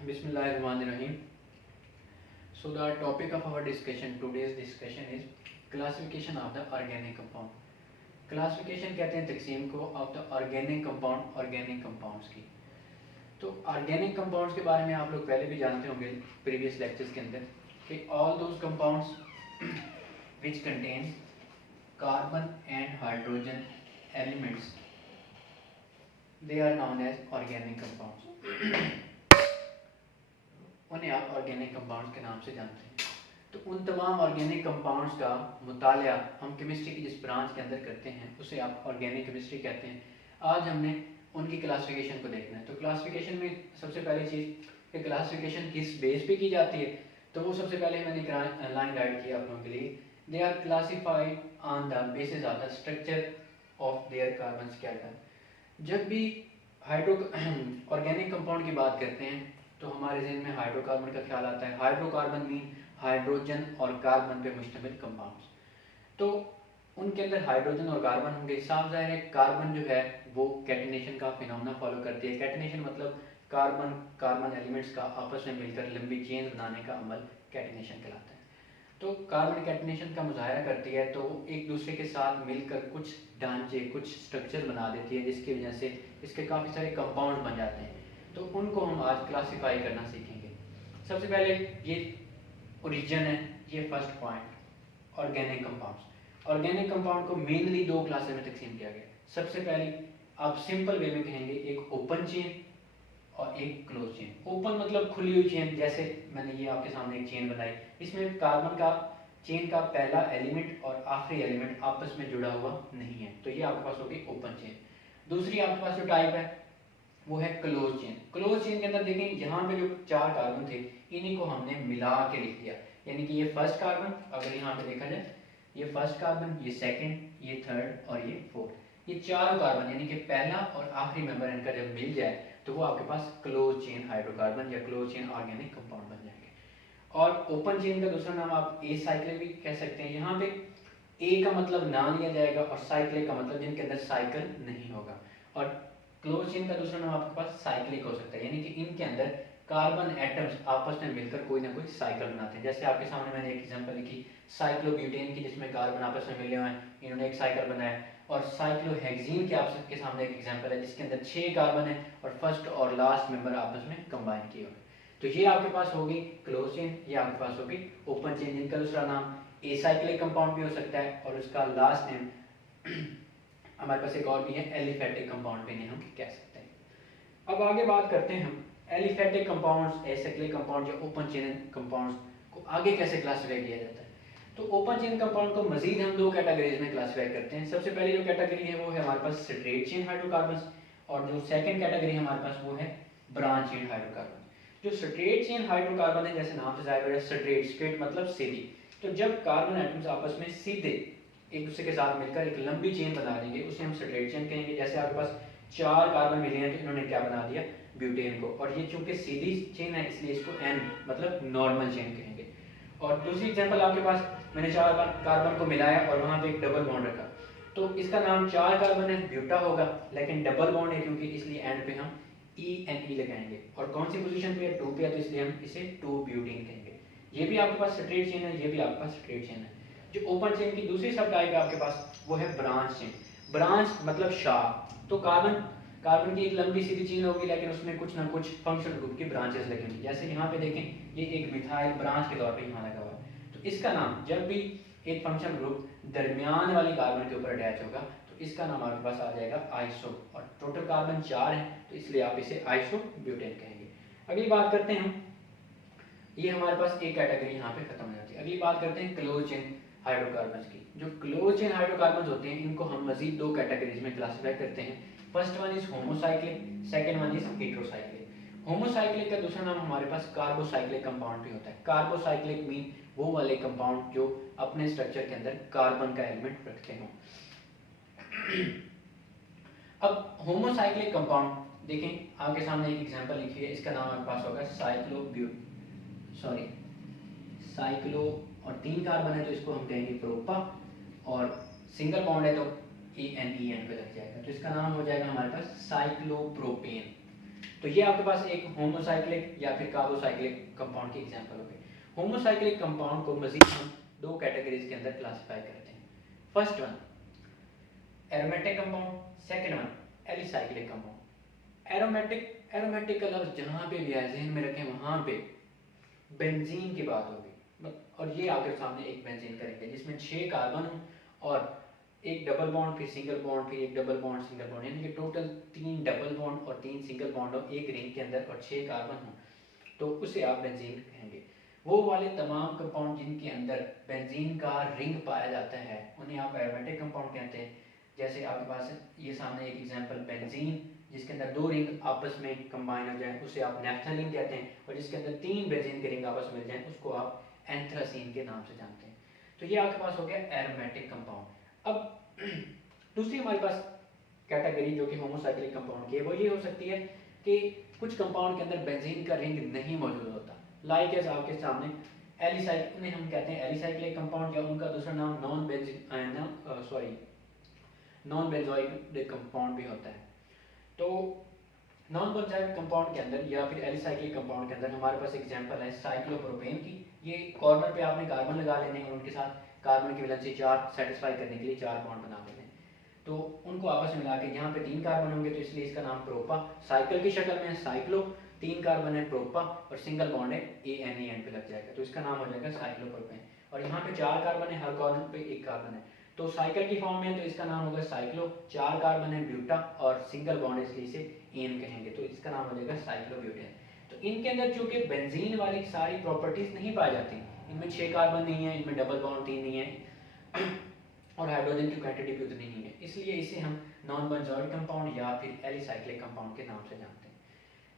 Bismillahirrahmanirrahim. So the topic of our discussion, today's discussion is classification of the organic compound. Classification कहते हैं तकसीम को of the organic compounds की. तो organic compounds के बारे में आप लोग पहले भी जानते होंगे previous lectures के अंदर कि all those compounds which contain carbon and hydrogen elements, they are known as organic compounds. उन्हें आप ऑर्गेनिक कंपाउंड्स के नाम से जानते हैं. तो उन तमाम ऑर्गेनिक कंपाउंड्स का मुतालिया हम केमिस्ट्री की जिस ब्रांच के अंदर करते हैं उसे आप ऑर्गेनिक केमिस्ट्री कहते हैं. आज हमने उनकी क्लासिफिकेशन को देखना है. तो क्लासिफिकेशन में सबसे पहली चीज़ कि क्लासिफिकेशन किस बेस पे की जाती है, तो वो सबसे पहले मैंने लाइन गाइड किया आप लोगों के लिए. They are classified on the basis of the structure of their carbon skeleton. जब भी ऑर्गेनिक कंपाउंड की बात करते हैं तो हमारे जहन में हाइड्रोकार्बन का ख्याल आता है. हाइड्रोकार्बन मीन हाइड्रोजन और कार्बन पे मुश्तमिल कंपाउंड्स. तो उनके अंदर हाइड्रोजन और कार्बन होंगे. साफ जाहिर है कार्बन जो है वो कैटिनेशन का फिनोमेना फॉलो करती है. कैटिनेशन मतलब कार्बन एलिमेंट्स का आपस में मिलकर लंबी चेन बनाने का अमल कैटिनेशन कहलाता है. तो कार्बन कैटिनेशन का मुजाहरा करती है, तो एक दूसरे के साथ मिलकर कुछ ढांचे कुछ स्ट्रक्चर बना देती है जिसकी वजह से इसके काफ़ी सारे कंपाउंड बन जाते हैं. तो उनको हम आज क्लासिफाई करना सीखेंगे. सबसे पहले ये ओरिजिन है, ये first point organic compounds. Organic compound को मेनली दो क्लासेस में तकसीम किया गया. सबसे पहले आप सिंपल वे में कहेंगे एक ओपन चेन और एक क्लोज चेन. ओपन मतलब खुली हुई चेन, जैसे मैंने ये आपके सामने एक चेन बनाई. इसमें कार्बन का चेन का पहला एलिमेंट और आखिरी एलिमेंट आपस में जुड़ा हुआ नहीं है, तो ये आपके पास होगी ओपन चेन. दूसरी आपके पास जो टाइप है वो है क्लोज चेन. क्लोज चेन के अंदर देखें यहाँ पे जो चार कार्बन थे इन्हीं को हमने मिला के लिख दिया. यानी कि ये फर्स्ट कार्बन, अगर यहाँ पे देखा जाए ये फर्स्ट कार्बन, ये सेकंड, ये थर्ड और ये फोर्थ, ये चार कार्बन यानी कि पहला और आखिरी मेंबर इनका जब मिल जाए तो वो आपके पास क्लोज चेन हाइड्रोकार्बन या क्लोज चेन ऑर्गेनिक कंपाउंड बन जाएंगे. और ओपन चेन का दूसरा नाम आप ए साइक्लिक भी कह सकते हैं. यहाँ पे ए का मतलब ना लिया जाएगा और साइक्लिक का मतलब जिनके अंदर साइकिल नहीं होगा. और क्लोज चेन का दूसरा नाम आपके पास साइक्लिक हो सकता है, यानी कि इनके अंदर कार्बन एटम्स आपस में मिलकर कोई ना कोई साइकिल बनाते हैं. जैसे आपके सामने मैंने एक एग्जांपल लिखी साइक्लोब्यूटेन की, जिसमें कार्बन आपस में मिले हुए हैं, इन्होंने एक साइकिल बनाया. और साइक्लोहेक्सीन के आपके सामने एक एग्जांपल है जिसके अंदर 6 कार्बन है और फर्स्ट और लास्ट मेंबर आपस में कंबाइन किए हुए. तो ये आपके पास होगी क्लोज चेन, ये आपके पास होगी ओपन चेन, जिनका दूसरा नाम एसाइक्लिक कंपाउंड भी हो सकता है और उसका लास्ट नेम हमारे पास एक और भी है एलिफेटिक कंपाउंड भी हम कह सकते हैं. अब आगे बात करते हैं हम एलिफेटिक कंपाउंड्स, एसाइक्लिक कंपाउंड या ओपन चेन कंपाउंड्स को आगे कैसे क्लासिफाई किया जाता है. तो ओपन चेन कंपाउंड को मजीद हम दो कैटेगरीज में क्लासिफाई करते हैं. सबसे पहले जो कैटेगरी है वो है हमारे पास स्ट्रेट चेन हाइड्रोकार्बन्स और जो सेकंड कैटेगरी हमारे पास वो है ब्रांच चेन हाइड्रोकार्बन. जो स्ट्रेट चेन हाइड्रोकार्बन है, जैसे नाम से जाहिर हो रहा है स्ट्रेट, स्ट्रेट मतलब सीधी. तो जब कार्बन एटम्स आपस में सीधे एक दूसरे के साथ मिलकर एक लंबी चेन बना देंगे उसे हम स्ट्रेट चेन कहेंगे. जैसे आपके पास चार कार्बन मिले हैं तो इन्होंने क्या बना दिया, ब्यूटेन को. और ये चूंकि सीधी चेन है इसलिए इसको एन मतलब नॉर्मल चेन कहेंगे. और दूसरी एग्जांपल आपके पास मैंने चार कार्बन को मिलाया और वहां पे एक डबल बॉन्ड रखा, तो इसका नाम चार कार्बन है ब्यूटा होगा, लेकिन डबल बॉन्ड है क्योंकि इसलिए एंड पे हम ई लगाएंगे. और कौन सी पोजीशन पे है, 2 पे है, तो इसलिए हम इसे 2 ब्यूटेन कहेंगे. ये भी आपके पास स्ट्रेट चेन है, ये भी आपके पास स्ट्रेट चेन है. जो ओपन चेन की दूसरी सब टाइप है आपके पास वो है ब्रांच चेन. ब्रांच मतलब शाख. तो कार्बन की एक लंबी सीधी चेन होगी लेकिन उसमें कुछ ना कुछ फंक्शनल ग्रुप की ब्रांचेस लगेंगी. जैसे यहाँ पे देखें ये एक मिथाइल ब्रांच के तौर पे यहाँ लगा हुआ है. तो इसका नाम जब भी एक फंक्शनल ग्रुप दरमियान वाली कार्बन के ऊपर अटैच होगा तो इसका नाम आपके पास आ जाएगा आइसो. और टोटल कार्बन 4 है तो इसलिए आप इसे आइसो ब्यूटेन कहेंगे. अगली बात करते हैं हम, ये हमारे पास एक कैटेगरी यहाँ पे खत्म हो जाती है. अगली बात करते हैं क्लोज चेन हाइड्रोकार्बन्स की. जो क्लोज चेन हाइड्रोकार्बन्स होते हैं इनको हम मजीद दो कैटेगरीज में क्लासिफाई करते हैं. First one is homocyclic, second one is heterocyclic. Homocyclic का दूसरा नाम हमारे पास कार्बोसाइक्लिक कंपाउंड भी होता है. कार्बोसाइक्लिक मीन वो वाले कंपाउंड जो अपने स्ट्रक्चर के अंदर कार्बन का एलिमेंट रखते हों. अब होमोसाइक्लिक कंपाउंड देखें, आपके सामने एक एग्जांपल लिखी है, इसका नाम आपके पास होगा साइक्लो और 3 कार्बन है तो इसको हम कहेंगे प्रोपा, और सिंगल बॉन्ड है तो एन पे लग जाएगा तो इसका नाम हो जाएगा हमारे पास साइक्लोप्रोपेन. तो ये आपके पास एक होमोसाइक्लिक या फिर कार्बोसाइक्लिक कंपाउंड की एग्जांपल हो गई। होमोसाइक्लिक कंपाउंड को मजीद हम दो कैटेगरीज के अंदर क्लासिफाई करते हैं। First one aromatic compound, second one alicyclic compound. Aromatic का लफ्ज जहाँ पे भी आए जहन में रखें वहाँ पे बेंजीन की बात होगी, और ये आगे सामने एक बेंजीन करेंगे जिसमें 6 कार्बन हो और एक डबल बॉन्ड, फिर सिंगल बॉन्ड, फिर एक डबल बॉन्ड, सिंगल बॉन्ड, यानी कि टोटल 3 डबल बॉन्ड और 3 सिंगल बॉन्ड हो एक रिंग के अंदर और 6 कार्बन हो, तो उसे आप बेंजीन कहेंगे। वो वाले तमाम कंपाउंड जिनके अंदर बेंजीन का रिंग पाया जाता है उन्हें आप एरोमेटिक कंपाउंड कहते हैं। जैसे आपके पास ये सामने एक एग्जांपल बेंजीन जिसके अंदर 2 रिंग आपस में कंबाइन हो जाए उसे आप नैफ्थलीन कहते हैं, और जिसके अंदर 3 बेंजीन के रिंग आपस में मिल जाए उसको आप एंथ्रासीन के नाम से जानते हैं। तो ये आपके पास हो गया एरोमेटिक कंपाउंड। अब दूसरी हमारे पास कैटेगरी जो कि होमोसाइक्लिक कंपाउंड की है वो ये हो सकती है कि कुछ कंपाउंड के अंदर बेंजीन का रिंग नहीं मौजूद होता, लाइक एज आपके सामने एलिसाइक, उन्हें हम कहते हैं एलिसाइक्लिक कंपाउंड, या उनका दूसरा नाम नॉन बेंजोइक कंपाउंड भी होता है। तो नॉन बेंजोइक कंपाउंड के अंदर या फिर एलिसाइक्लिक कंपाउंड के अंदर हमारे पास एग्जांपल है साइक्लोप्रोपेन की। ये कॉर्नर पे आपने कार्बन लगा लेने हैं और उनके साथ कार्बन की वैलेंसी चार्ज सेटिस्फाई करने के लिए 4 बॉन्ड बना लेने हैं, तो उनको आपस में मिला के यहाँ पे 3 कार्बन होंगे तो इसलिए इसका नाम प्रोपा, साइकिल की शक्ल में है साइक्लो, 3 कार्बन है प्रोपा और सिंगल बॉन्ड है ANE एंड पे लग जाएगा तो इसका नाम हो जाएगा साइक्लोप्रोपेन। और यहाँ पे 4 कार्बन है, हर कॉर्नर पे 1 कार्बन है, तो साइकिल की फॉर्म में है तो इसका नाम होगा साइक्लो, 4 कार्बन है ब्यूटा और सिंगल बॉन्ड इसलिए इसे एन कहेंगे तो इसका नाम हो जाएगा साइक्लोब्यूटेन। तो इनके अंदर चूंकि बेंजीन वाली सारी प्रॉपर्टीज नहीं पाई जाती, इनमें 6 कार्बन नहीं है, इनमें डबल बॉन्ड 3 नहीं है और हाइड्रोजन की क्वांटिटी भी उतनी नहीं है, इसलिए इसे हम नॉन बेंजोइक कंपाउंड या फिर एलिसाइक्लिक कंपाउंड के नाम से जानते हैं।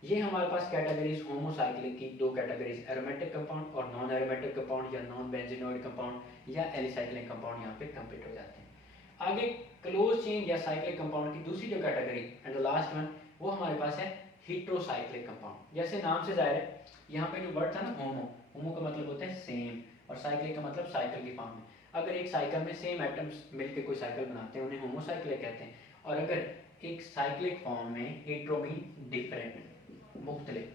ये हमारे पास कैटेगरीज होमोसाइक्लिक की 2 कैटेगरीज एरोमेटिक कंपाउंड और नॉन एरोमेटिक कंपाउंड या नॉन बेंजीनोइड कंपाउंड या एलिसाइक्लिक कंपाउंड यहाँ पे कंप्लीट हो जाते हैं। आगे क्लोज चेन या साइक्लिक कंपाउंड की दूसरी जो category and the last one वो हमारे पास है हेटेरोसाइक्लिक कंपाउंड। जैसे नाम से जाहिर है, यहाँ पे जो वर्ड था ना होमो का मतलब होता है सेम और साइक्लिक का मतलब साइकिल की फॉर्म में। अगर एक साइकिल में सेम एटम्स मिलकर कोई साइकिल बनाते हैं उन्हें होमोसाइक्लिक कहते हैं, और अगर एक साइक्लिक फॉर्म में हेटेरो मीन डिफरेंट मुख्तलिफ,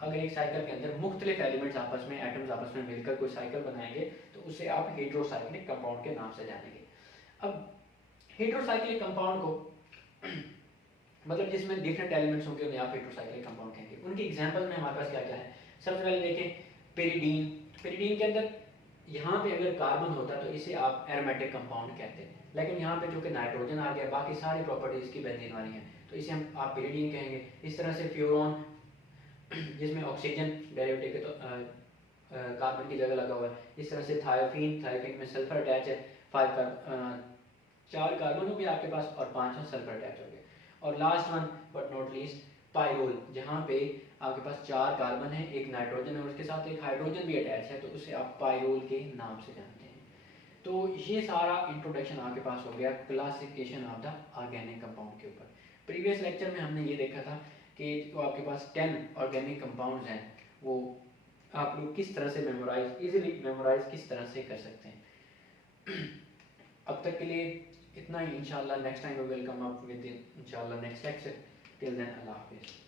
अगर एक साइकिल के अंदर मुख्तलिफ एलिमेंट्स आपस में एटम्स आपस में मिलकर कोई साइकिल बनाएंगे तो उसे आप हेटेरोसाइक्लिक कंपाउंड के नाम से जानेंगे। अब हेटेरोसाइक्लिक कंपाउंड को मतलब जिसमें डिफरेंट एलिमेंट्स होंगे उन्हें आप हेटेरोसाइक्लिक कंपाउंड कहेंगे। उनकी एग्जांपल में हमारे पास क्या क्या है, सबसे पहले देखें पेरिडीन। पेरिडीन के अंदर यहाँ पे अगर कार्बन होता तो इसे आप एरोमेटिक कंपाउंड कहते हैं, लेकिन यहाँ पे जो कि नाइट्रोजन आ गया बाकी सारी प्रॉपर्टीज की बेंजीन वाली हैं तो इसे हम आप पेरिडीन कहेंगे। इस तरह से फ्यूरॉन जिसमें ऑक्सीजन डेरिवेटिव के तो कार्बन की जगह लगा हुआ है। इस तरह से थायोफीन में सल्फर अटैच है, 4 कार्बन हो गए आपके पास और 5 सल्फर अटैच हो गए। और last one but not least pyrrole, जहाँ पे आपके पास 4 कार्बन है, एक नाइट्रोजन है और उसके साथ एक हाइड्रोजन भी अटैच है तो उसे आप पाइरोल के नाम से जानते हैं। तो ये सारा इंट्रोडक्शन आपके पास हो गया classification of the organic compound के ऊपर। प्रीवियस लेक्चर में हमने ये देखा था कि जो आपके पास 10 ऑर्गेनिक कंपाउंड्स हैं वो आप लोग किस तरह से इजीली मेमोराइज किस तरह से कर सकते हैं। अब तक के लिए इतना ही, इंशाल्लाह next time we will come up with इंशाल्लाह नेक्स्ट लेक्चर। टिल देन अल्लाह हाफिज़।